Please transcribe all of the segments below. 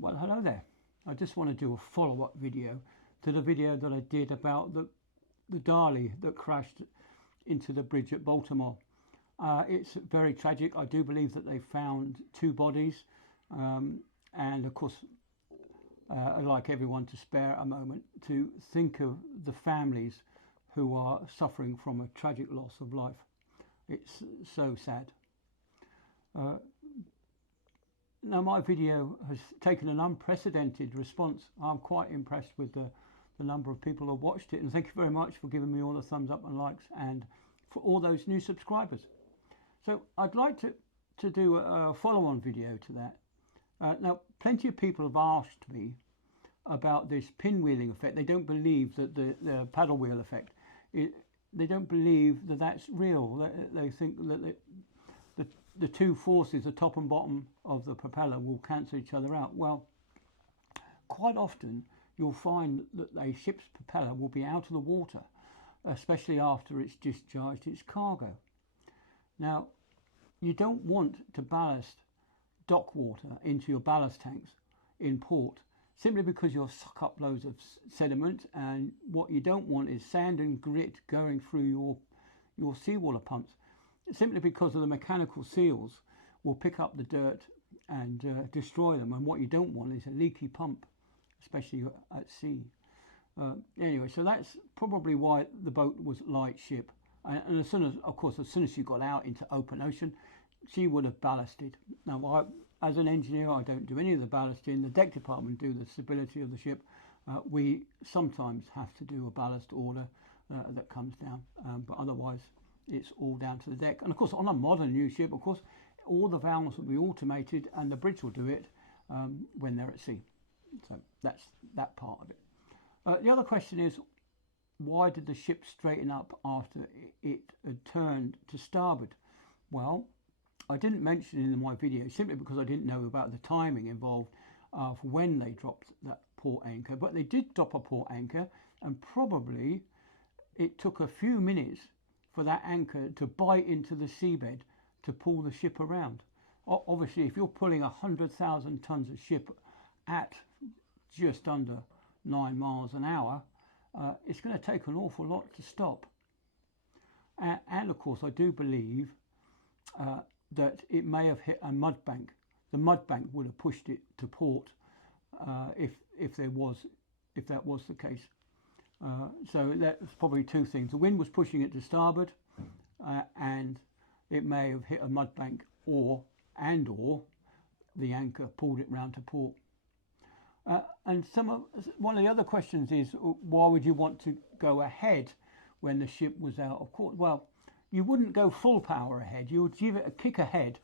Well, hello there. I just want to do a follow-up video to the video that I did about the Dali that crashed into the bridge at Baltimore. It's very tragic. I do believe that they found two bodies, and of course I'd like everyone to spare a moment to think of the families who are suffering from a tragic loss of life. It's so sad. Now, my video has taken an unprecedented response. I'm quite impressed with the number of people who watched it, and thank you very much for giving me all the thumbs up and likes, and for all those new subscribers. So I'd like to do a follow-on video to that. Now, plenty of people have asked me about this pinwheeling effect. They don't believe that the paddle wheel effect, they don't believe that that's real. They think that the two forces, the top and bottom of the propeller, will cancel each other out. Well, quite often you'll find that a ship's propeller will be out of the water, especially after it's discharged its cargo. Now, you don't want to ballast dock water into your ballast tanks in port, simply because you'll suck up loads of sediment, and what you don't want is sand and grit going through your seawater pumps, simply because of the mechanical seals will pick up the dirt and destroy them, and what you don't want is a leaky pump, especially at sea. Anyway, so that's probably why the boat was light ship, and as soon as she got out into open ocean, she would have ballasted. Now, as an engineer, I don't do any of the ballasting. The deck department do the stability of the ship. We sometimes have to do a ballast order that comes down, but otherwise it's all down to the deck. And of course, on a modern new ship, of course, all the valves will be automated, and the bridge will do it when they're at sea. So that's that part of it. The other question is, why did the ship straighten up after it had turned to starboard? Well, I didn't mention it in my video simply because I didn't know about the timing involved of when they dropped that port anchor, but they did drop a port anchor, and probably it took a few minutes for that anchor to bite into the seabed to pull the ship around. Obviously, if you're pulling 100,000 tons of ship at just under 9 miles an hour, it's going to take an awful lot to stop. And of course, I do believe that it may have hit a mud bank. The mud bank would have pushed it to port if that was the case. So that's probably two things. The wind was pushing it to starboard, and it may have hit a mud bank, or the anchor pulled it round to port. And one of the other questions is, why would you want to go ahead when the ship was out of course? Well, you wouldn't go full power ahead. You would give it a kick ahead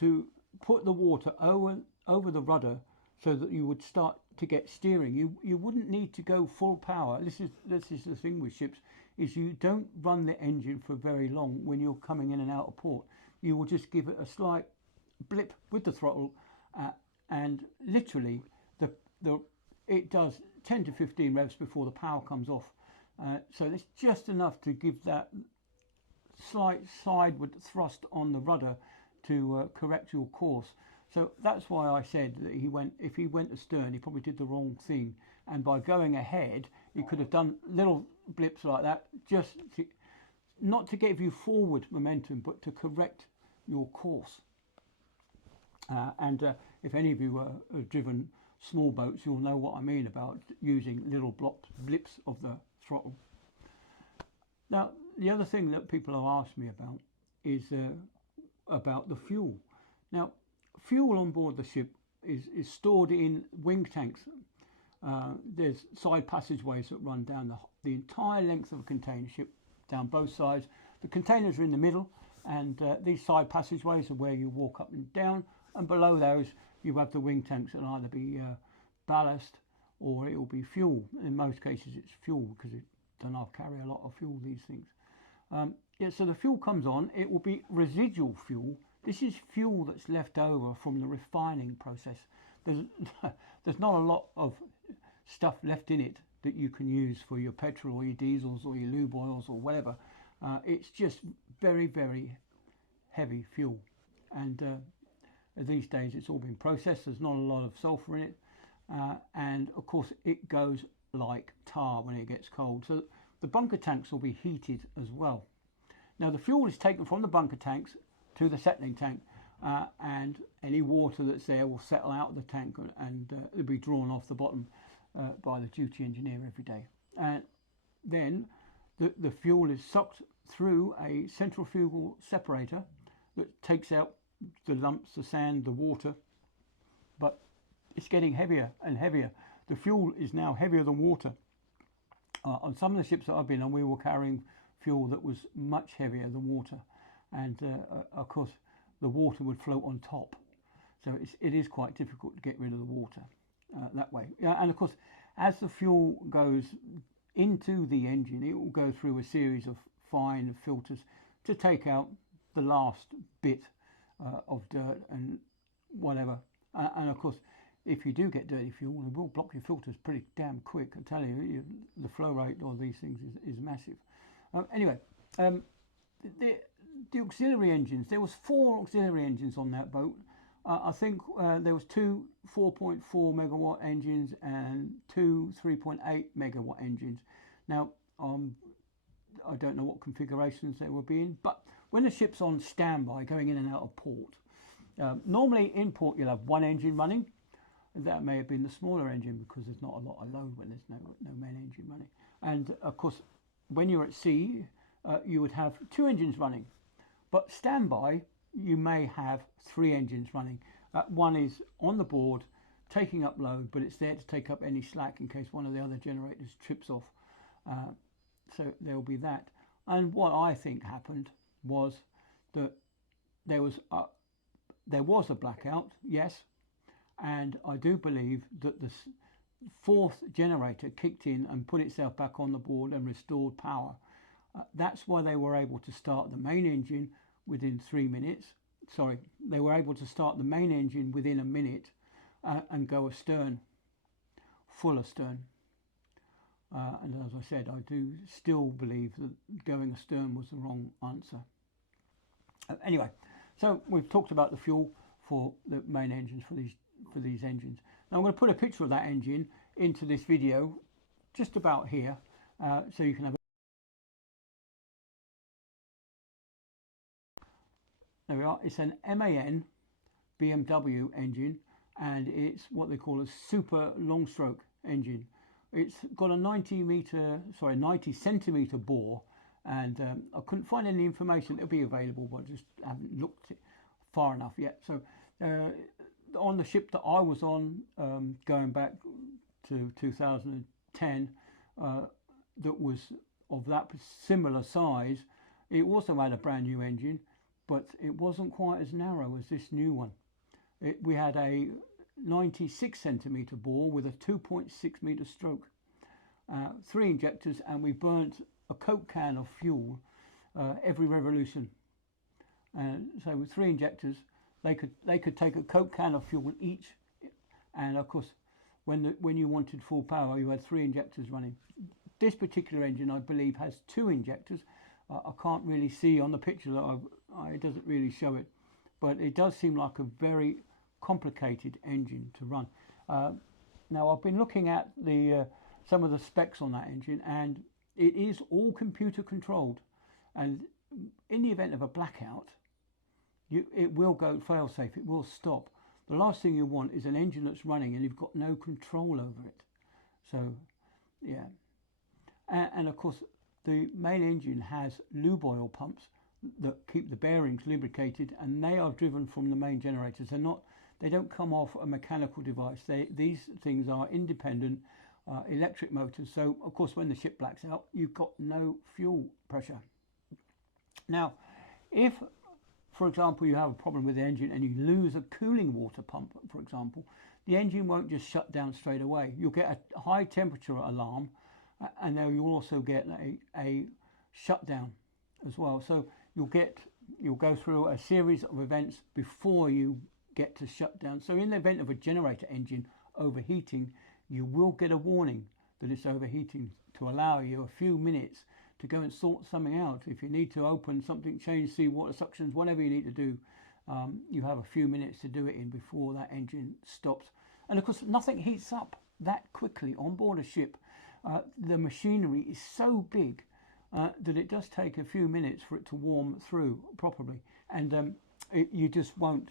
to put the water over the rudder, so that you would start to get steering. You wouldn't need to go full power. This is the thing with ships, is you don't run the engine for very long when you're coming in and out of port. You will just give it a slight blip with the throttle, and literally it does 10 to 15 revs before the power comes off. So it's just enough to give that slight sideward thrust on the rudder to correct your course. So that's why I said that if he went astern, he probably did the wrong thing. And by going ahead, he could have done little blips like that, not to give you forward momentum, but to correct your course. And if any of you have driven small boats, you'll know what I mean about using little blips of the throttle. Now, the other thing that people have asked me about is about the fuel. Now, fuel on board the ship is stored in wing tanks. There's side passageways that run down the entire length of a container ship, down both sides. The containers are in the middle, and these side passageways are where you walk up and down, and below those you have the wing tanks that will either be ballast or it will be fuel. In most cases it's fuel, because it don't have to carry a lot of fuel, these things. So the fuel comes on. It will be residual fuel. This is fuel that's left over from the refining process. There's not a lot of stuff left in it that you can use for your petrol or your diesels or your lube oils or whatever. It's just very, very heavy fuel, and these days it's all been processed. There's not a lot of sulfur in it, and of course it goes like tar when it gets cold. So the bunker tanks will be heated as well. Now the fuel is taken from the bunker tanks to the settling tank, and any water that's there will settle out of the tank, and it'll be drawn off the bottom by the duty engineer every day. And then the fuel is sucked through a centrifugal separator that takes out the lumps, the sand, the water, but it's getting heavier and heavier. The fuel is now heavier than water. On some of the ships that I've been on, we were carrying fuel that was much heavier than water, and of course the water would float on top, so it is quite difficult to get rid of the water that way. And of course, as the fuel goes into the engine, it will go through a series of fine filters to take out the last bit of dirt and whatever. And of course, if you do get dirty fuel, it will block your filters pretty damn quick. I tell you, the flow rate of these things is massive. Anyway, the auxiliary engines, there was 4 auxiliary engines on that boat. I think there was 2 4.4 megawatt engines and 2 3.8 megawatt engines. Now, I don't know what configurations they were being, but when the ship's on standby, going in and out of port, normally in port you'll have 1 engine running. That may have been the smaller engine because there's not a lot of load when there's no main engine running. And of course, when you're at sea, you would have 2 engines running. But standby, you may have 3 engines running. One is on the board, taking up load, but it's there to take up any slack in case one of the other generators trips off. So there will be that. And what I think happened was that there was a blackout, yes, and I do believe that the 4th generator kicked in and put itself back on the board and restored power. That's why they were able to start the main engine within 3 minutes. Sorry, they were able to start the main engine within a minute and go astern, full astern. And as I said, I do still believe that going astern was the wrong answer. Anyway, so we've talked about the fuel for the main engines for these engines. Now I'm going to put a picture of that engine into this video, just about here, so you can have. There we are. It's an MAN BMW engine, and it's what they call a super long stroke engine. It's got a 90 centimeter bore, and I couldn't find any information. It'll be available, but I just haven't looked far enough yet. So on the ship that I was on, going back to 2010, that was of that similar size, it also had a brand new engine, but it wasn't quite as narrow as this new one. We had a 96 centimeter bore with a 2.6 meter stroke, 3 injectors, and we burnt a Coke can of fuel every revolution. So with 3 injectors, they could take a Coke can of fuel each, and of course, when you wanted full power, you had 3 injectors running. This particular engine, I believe, has 2 injectors. I can't really see on the picture that it doesn't really show it, but it does seem like a very complicated engine to run. Now I've been looking at some of the specs on that engine, and it is all computer controlled, and in the event of a blackout, it will go fail safe, it will stop. The last thing you want is an engine that's running and you've got no control over it. So yeah, and of course the main engine has lube oil pumps that keep the bearings lubricated, and they are driven from the main generators. They don't come off a mechanical device. These things are independent electric motors. So of course, when the ship blacks out, you've got no fuel pressure. Now, if, for example, you have a problem with the engine and you lose a cooling water pump, for example, the engine won't just shut down straight away. You'll get a high temperature alarm, and then you'll also get a shutdown as well. So you'll go through a series of events before you get to shutdown. So in the event of a generator engine overheating, you will get a warning that it's overheating to allow you a few minutes to go and sort something out. If you need to open something, change seawater suctions, whatever you need to do, you have a few minutes to do it in before that engine stops. And of course, nothing heats up that quickly on board a ship. The machinery is so big that it does take a few minutes for it to warm through properly, and you just won't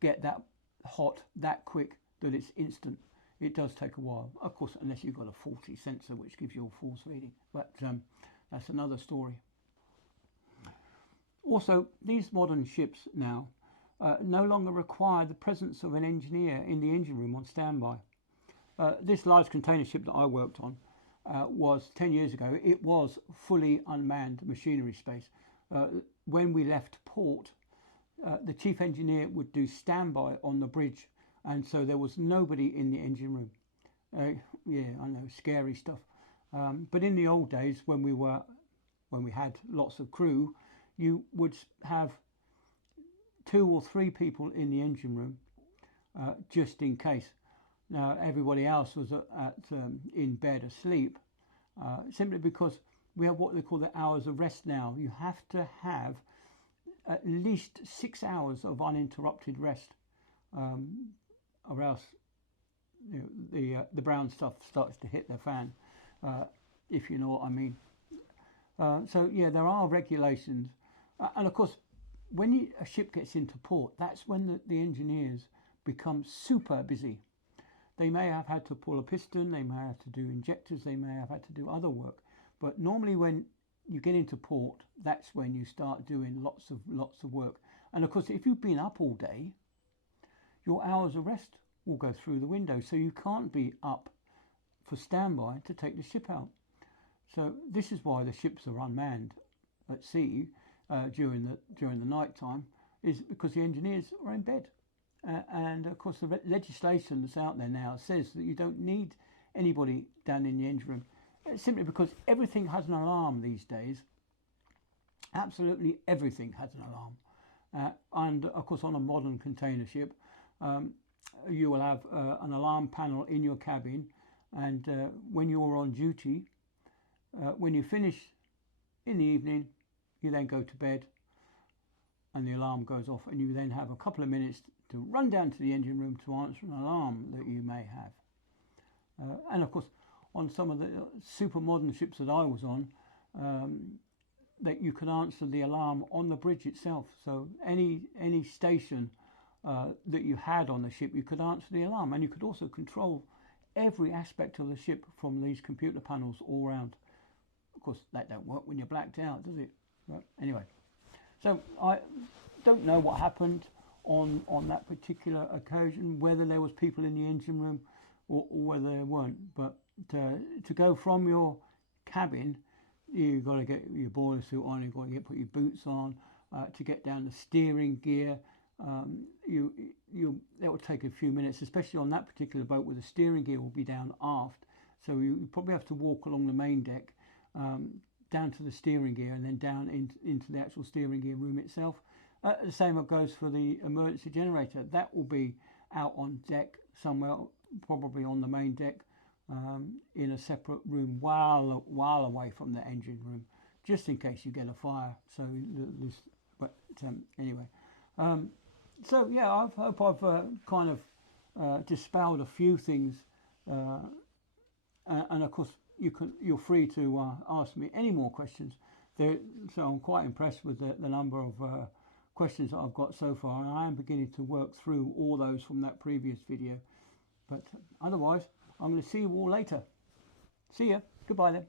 get that hot that quick that it's instant. It does take a while, of course, unless you've got a faulty sensor which gives you a false reading, but that's another story. Also, these modern ships now no longer require the presence of an engineer in the engine room on standby. This large container ship that I worked on was 10 years ago. It was fully unmanned machinery space. When we left port, the chief engineer would do standby on the bridge, and so there was nobody in the engine room. Yeah, I know, scary stuff. But in the old days, when we had lots of crew, you would have 2 or 3 people in the engine room, just in case. Now everybody else was in bed asleep, simply because we have what they call the hours of rest now. You have to have at least 6 hours of uninterrupted rest, or else the brown stuff starts to hit the fan, if you know what I mean. So yeah, there are regulations, and of course, when a ship gets into port, that's when the engineers become super busy. They may have had to pull a piston, they may have to do injectors, they may have had to do other work, but normally when you get into port, that's when you start doing lots of work. And of course, if you've been up all day, your hours of rest will go through the window, so you can't be up for standby to take the ship out. So this is why the ships are unmanned at sea during the night time, is because the engineers are in bed. And of course, the legislation that's out there now says that you don't need anybody down in the engine room, simply because everything has an alarm these days. Absolutely everything has an alarm. And of course, on a modern container ship, you will have an alarm panel in your cabin, and when you're on duty, when you finish in the evening, you then go to bed and the alarm goes off, and you then have a couple of minutes to run down to the engine room to answer an alarm that you may have. And of course, on some of the super modern ships that I was on, that you can answer the alarm on the bridge itself. So any station that you had on the ship, you could answer the alarm, and you could also control every aspect of the ship from these computer panels all around. Of course, that don't work when you're blacked out, does it? But anyway, so I don't know what happened on that particular occasion, whether there was people in the engine room or whether there weren't. But to go from your cabin, you've got to get your boiler suit on, you've got to put your boots on, to get down the steering gear. That will take a few minutes, especially on that particular boat where the steering gear will be down aft. So you probably have to walk along the main deck, down to the steering gear, and then down into the actual steering gear room itself. The same goes for the emergency generator. That will be out on deck somewhere, probably on the main deck, in a separate room, while away from the engine room, just in case you get a fire. So anyway, so yeah, I hope I've kind of dispelled a few things, and of course you're free to ask me any more questions. So I'm quite impressed with the number of questions that I've got so far, and I am beginning to work through all those from that previous video. But otherwise, I'm going to see you all later. See ya. Goodbye then.